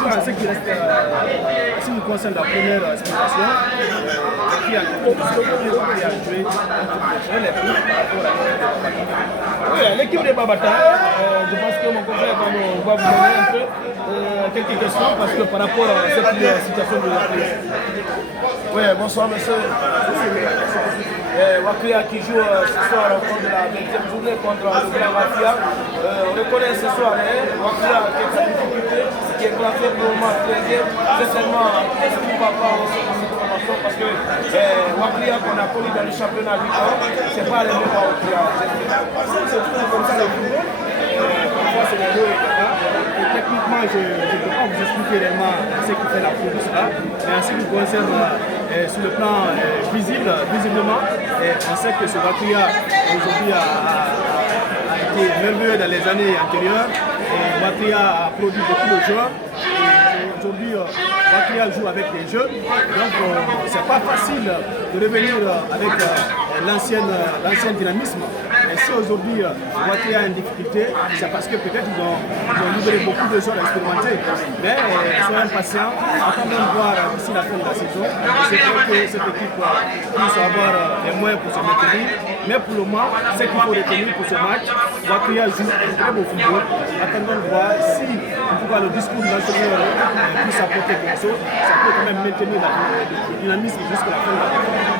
tout cas, en ce qui reste, si nous concerne la première explication, qui a joué oui, l'équipe de Babata, je pense que mon confrère va vous donner un peu quelques questions parce que par rapport à cette situation de la crise. Oui, bonsoir monsieur. Wakria qui joue ce soir au cours de la 20e journée contre le Grand Mafia. On reconnaît ce soir Wakria qui est sa difficulté, qui est classé pour le match 13e. C'est seulement est-ce qu'il ne va pas aussi dans cette formation parce que Wakria qu'on a connu dans le championnat du camp, ce n'est pas le même Wakria. C'est tout comme ça le football. Parfois c'est le jeu et techniquement, je ne peux pas vous expliquer réellement ce qui fait la pro de cela. Mais en ce qui concerne sur le plan visiblement, on sait que ce Wakria aujourd'hui a été merveilleux dans les années antérieures. Wakria a produit beaucoup de joueurs. Aujourd'hui, Wakria joue avec des jeunes. Donc, c'est pas facile de revenir avec l'ancien dynamisme. Et si aujourd'hui, Wakria a une difficulté, c'est parce que peut-être ils ont libéré beaucoup de joueurs expérimentés. Mais soyons patients, attendons de voir d'ici la fin de la saison. C'est vrai que cette équipe puisse avoir les moyens pour se maintenir. Mais pour le moment, ce qu'il faut retenir pour ce match, Wakria joue un très beau football. Attendons de voir si, en tout cas, le discours de l'entraîneur puisse apporter quelque chose. Ça peut quand même maintenir le dynamisme jusqu'à la fin de la saison.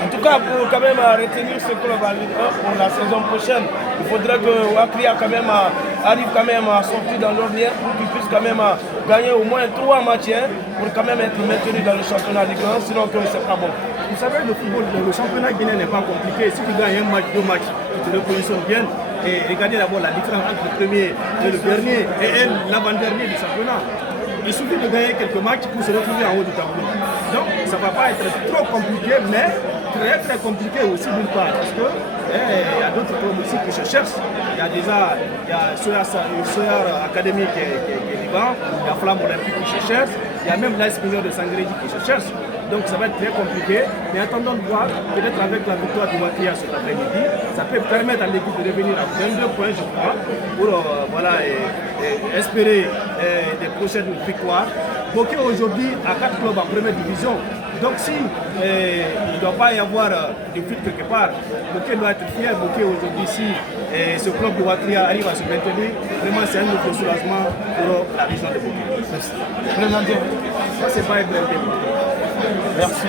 En tout cas, pour quand même retenir ce club en Ligue 1 pour la saison prochaine, il faudrait que Wakria quand même arrive quand même à sortir dans l'ordinaire pour qu'il puisse quand même gagner au moins 3 matchs pour quand même être maintenu dans le championnat Ligue 1, sinon que c'est pas bon. Vous savez, le football, le championnat guinéen n'est pas compliqué. Si tu gagnes un match, 2 matchs, tu te repositionnes bien. Et regardez d'abord la différence entre le premier et le dernier et l'avant-dernier du championnat. Il suffit de gagner quelques matchs pour se retrouver en haut du tableau. Donc ça ne va pas être trop compliqué, mais très compliqué aussi d'une part. Parce que il y a d'autres clubs aussi qui se cherchent. Il y a Soyar Academy qui est vivant, il y a Flamme Olympique qui se cherche, il y a même l'AS Mineure de Sangredi qui se cherche. Donc ça va être très compliqué, mais attendons de voir, peut-être avec la victoire du Wakria cet après-midi, ça peut permettre à l'équipe de revenir à 22 points, je crois, pour espérer des prochaines victoires. Bokeh aujourd'hui a 4 clubs en première division, donc si il ne doit pas y avoir de fuite quelque part, Bokeh doit être fier. Bokeh aujourd'hui, si ce club de Wakria arrive à se maintenir, vraiment c'est un nouveau soulagement pour la région de Bokeh. Présenté. Ça c'est pas un problème. Merci.